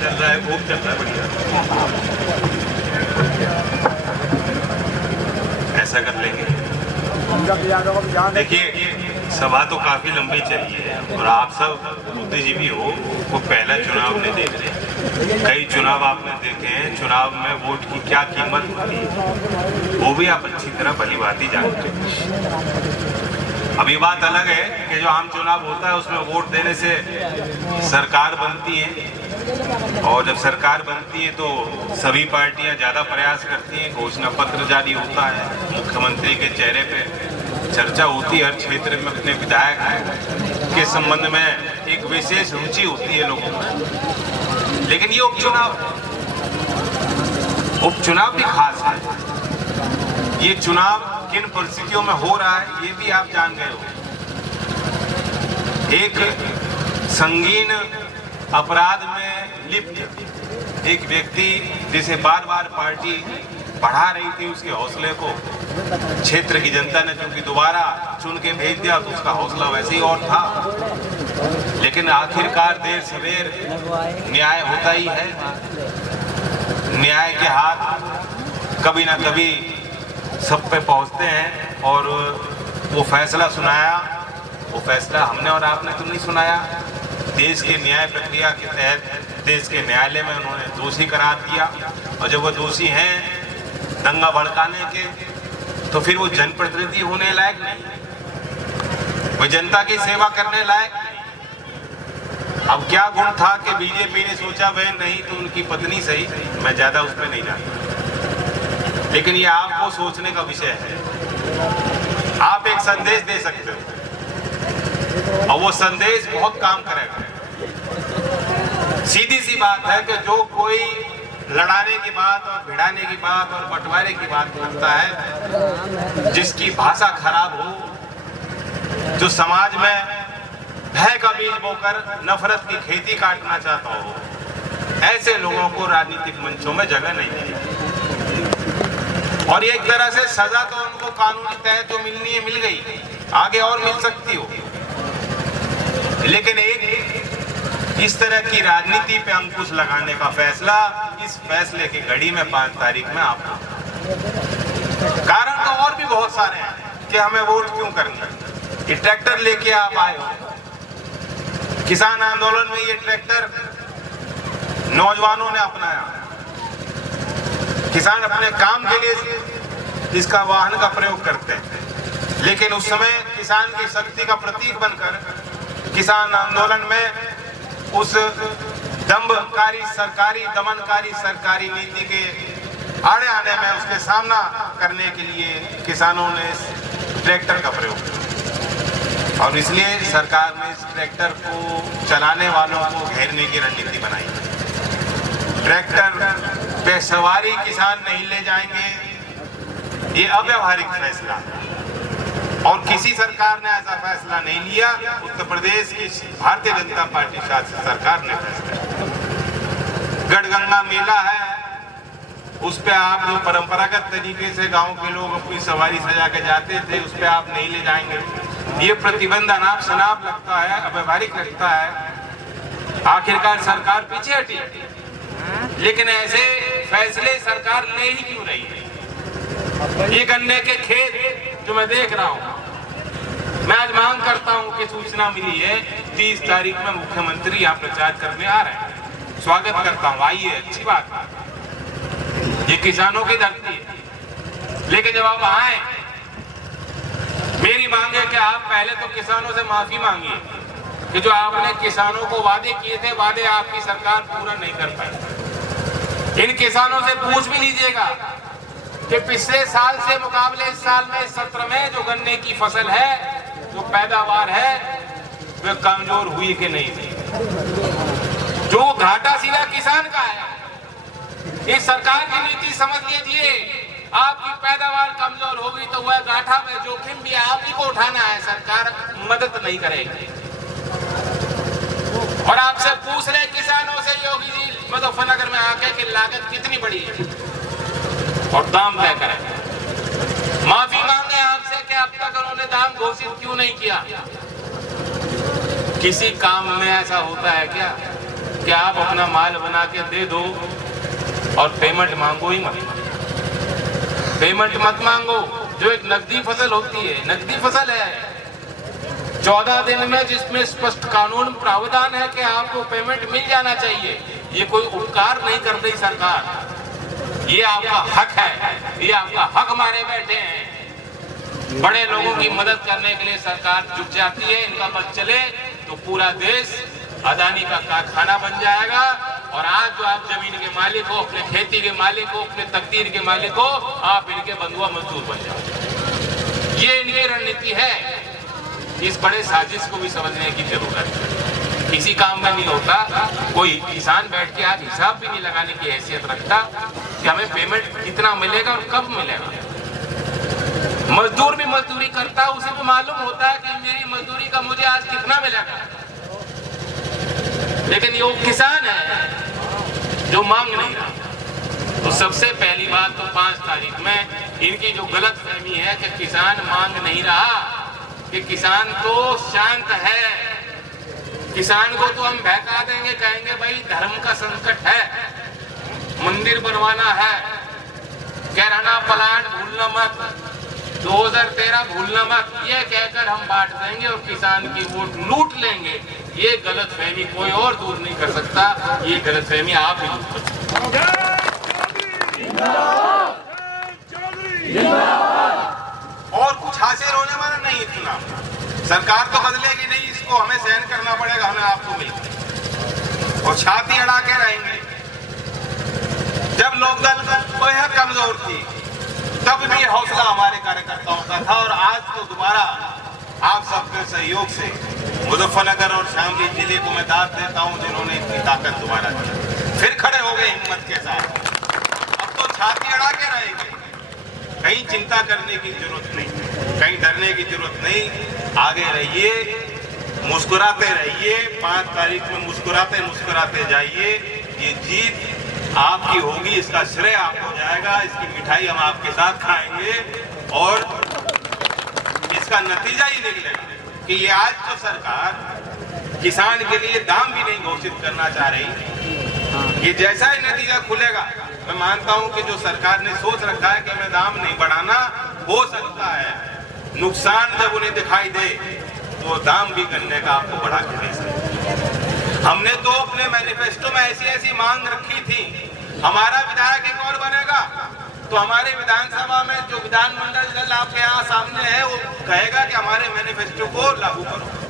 चल रहा है, खूब चल रहा है, बढ़िया। ऐसा कर लेंगे। देखिए, सभा तो काफी लंबी चाहिए और आप सब बुद्धिजीवी हो, वो पहला चुनाव नहीं देख रहे। कई चुनाव आपने देखे हैं, चुनाव में वोट की क्या कीमत होती है वो भी आप अच्छी तरह भली भांति जानते हो। अब ये बात अलग है कि जो आम चुनाव होता है उसमें वोट देने से सरकार बनती है, और जब सरकार बनती है तो सभी पार्टियां ज्यादा प्रयास करती हैं, घोषणा पत्र जारी होता है, मुख्यमंत्री के चेहरे पे चर्चा होती है, हर क्षेत्र में अपने विधायक के संबंध में एक विशेष रुचि होती है लोगों को। लेकिन ये उपचुनाव भी खास है। ये चुनाव किन परिस्थितियों में हो रहा है ये भी आप जान गए हो। एक संगीन अपराध में लिप्त एक व्यक्ति जिसे बार बार पार्टी बढ़ा रही थी, उसके हौसले को क्षेत्र की जनता ने चूंकि दोबारा चुन के भेज दिया तो उसका हौसला वैसे ही और था। लेकिन आखिरकार देर सवेर न्याय होता ही है। न्याय के हाथ कभी ना कभी सब पे पहुंचते हैं, और वो फैसला सुनाया, वो फैसला हमने और आपने तो नहीं सुनाया। देश के न्याय प्रक्रिया के तहत देश के न्यायालय में उन्होंने दोषी करार दिया, और जब वो दोषी हैं दंगा भड़काने के, तो फिर वो जनप्रतिनिधि होने लायक नहीं, वो जनता की सेवा करने लायक नहीं। अब क्या गुण था कि बीजेपी ने सोचा वह नहीं तो उनकी पत्नी सही, मैं ज्यादा उसमें नहीं जानता, लेकिन ये आपको सोचने का विषय है। आप एक संदेश दे सकते हो और वो संदेश बहुत काम करेगा। सीधी सी बात है कि जो कोई लड़ाने की बात और भिड़ाने की बात और बंटवारे की बात करता है, जिसकी भाषा खराब हो, जो समाज में भय का बीज बोकर नफरत की खेती काटना चाहता हो, ऐसे लोगों को राजनीतिक मंचों में जगह नहीं मिलेगी। और एक तरह से सजा तो उनको कानूनी तय जो मिलनी है मिल गई, आगे और मिल सकती हो, लेकिन एक इस तरह की राजनीति पे अंकुश लगाने का फैसला इस फैसले की घड़ी में 5 तारीख में आप, कारण तो और भी बहुत सारे हैं कि हमें वोट क्यों करना। ये ट्रैक्टर लेके आप आए हो, किसान आंदोलन में ये ट्रैक्टर नौजवानों ने अपनाया, किसान अपने काम के लिए इसका वाहन का प्रयोग करते हैं, लेकिन उस समय किसान की शक्ति का प्रतीक बनकर किसान आंदोलन में उस दमनकारी सरकारी नीति के आड़े आने में उसके सामना करने के लिए किसानों ने इस ट्रैक्टर का प्रयोग किया, और इसलिए सरकार ने इस ट्रैक्टर को चलाने वालों को घेरने की रणनीति बनाई। ट्रैक्टर पे सवारी किसान नहीं ले जाएंगे, ये अव्यावहारिक फैसला, और किसी सरकार ने ऐसा फैसला नहीं लिया। उत्तर प्रदेश की भारतीय जनता पार्टी शासित सरकार ने फैसला। गढ़गंगा मेला है, उस पे आप जो परंपरागत तरीके से गांव के लोग अपनी सवारी सजा के जाते थे, उस पे आप नहीं ले जाएंगे। ये प्रतिबंध अनाप शनाप लगता है, अव्यावहारिक लगता है। आखिरकार सरकार पीछे हटी, लेकिन ऐसे फैसले सरकार ले ही क्यों रही है। ये गन्ने के खेत जो मैं देख रहा हूँ, मैं आज मांग करता हूँ कि सूचना मिली है 30 तारीख में मुख्यमंत्री यहाँ प्रचार करने आ रहे हैं। स्वागत करता हूँ, आइए, अच्छी बात है, ये किसानों की धरती है। लेकिन जब आप आए, मेरी मांग है कि आप पहले तो किसानों से माफी मांगिए कि जो आपने किसानों को वादे किए थे, वादे आपकी सरकार पूरा नहीं कर पाई। इन किसानों से पूछ भी लीजिएगा कि पिछले साल से मुकाबले इस साल में, इस सत्र में जो गन्ने की फसल है, जो पैदावार है, वे कमजोर हुई कि नहीं हुई। जो घाटा सीधा किसान का है। इस सरकार की नीति समझ लीजिए, आपकी पैदावार कमजोर होगी तो वह घाटा में जोखिम भी आप ही को उठाना है, सरकार मदद नहीं करेगी। और आपसे पूछ रहे किसानों से, योगी जी मुजफ्फरनगर में आके कि लागत कितनी बड़ी है और दाम तय करें। माफी मांगे आपसे कि अब तक उन्होंने दाम घोषित क्यों नहीं किया। किसी काम में ऐसा होता है क्या कि आप अपना माल बना के दे दो और पेमेंट मांगो ही मत। पेमेंट मत मांगो, जो एक नकदी फसल होती है, नकदी फसल है 14 दिन में, जिसमें स्पष्ट कानून प्रावधान है कि आपको पेमेंट मिल जाना चाहिए। ये कोई उपकार नहीं कर रही सरकार, ये आपका हक है, ये आपका हक मारे बैठे हैं। बड़े लोगों की मदद करने के लिए सरकार झुक जाती है, इनका बस चले तो पूरा देश अदानी का कारखाना बन जाएगा। और आज जो आप जमीन के मालिक हो, अपने खेती के मालिक हो, अपने तकदीर के मालिक हो, आप इनके बंधुआ मजदूर बन जाओ। ये इनकी रणनीति है। इस बड़े साजिश को भी समझने की जरूरत है। किसी काम में नहीं होता। कोई किसान बैठ के आज हिसाब भी नहीं लगाने की हैसियत रखता कि हमें पेमेंट कितना मिलेगा और कब मिलेगा। मजदूर भी मजदूरी करता है, उसे भी मालूम होता है कि मेरी मजदूरी का मुझे आज कितना मिलेगा। लेकिन ये वो किसान है जो मांग नहीं रहा। तो सबसे पहली बात तो 5 तारीख में इनकी जो गलत फहमी है कि किसान मांग नहीं रहा, कि किसान तो शांत है, किसान को तो हम बहका देंगे, कहेंगे भाई धर्म का संकट है, मंदिर बनवाना है, कैराना प्लांट भूलना मत, 2013 भूलना मत, ये कहकर हम बांट देंगे और किसान की वोट लूट लेंगे। ये गलत फहमी कोई और दूर नहीं कर सकता, ये गलत फहमी आप ही दूर कर सकते। और कुछ हासिल होने वाला नहीं इतना। सरकार तो बदलेगी नहीं, इसको हमें सहन करना पड़ेगा, हमें आपको मिलकर, और छाती अड़ा के रहेंगे। जब लोकदल बेहद कमजोर थी तब भी हौसला हमारे कार्यकर्ताओं का था, और आज तो दोबारा आप सबके सहयोग से मुजफ्फरनगर और शामली जिले को मैं दाद देता हूं, जिन्होंने इतनी ताकत दोबारा दी, फिर खड़े हो गए हिम्मत के साथ। अब तो छाती अड़ा के रहेंगे, कहीं चिंता करने की जरूरत नहीं, कहीं डरने की जरूरत नहीं। आगे रहिए, मुस्कुराते रहिए, 5 तारीख में मुस्कुराते मुस्कुराते जाइए। ये जीत आपकी होगी, इसका श्रेय आपको जाएगा, इसकी मिठाई हम आपके साथ खाएंगे, और इसका नतीजा ही निकलेगा कि ये आज तो सरकार किसान के लिए दाम भी नहीं घोषित करना चाह रही। ये जैसा ही नतीजा खुलेगा, मैं मानता हूं कि जो सरकार ने सोच रखा है कि हमें दाम नहीं बढ़ाना, हो सकता है नुकसान जब उन्हें दिखाई दे तो दाम भी गन्ने का आपको बढ़ा के दे सकते। हमने तो अपने मैनिफेस्टो में ऐसी ऐसी मांग रखी थी, हमारा विधायक एक और बनेगा तो हमारे विधानसभा में जो विधानमंडल दल आपके यहाँ सामने है वो कहेगा कि हमारे मैनिफेस्टो को लागू करो।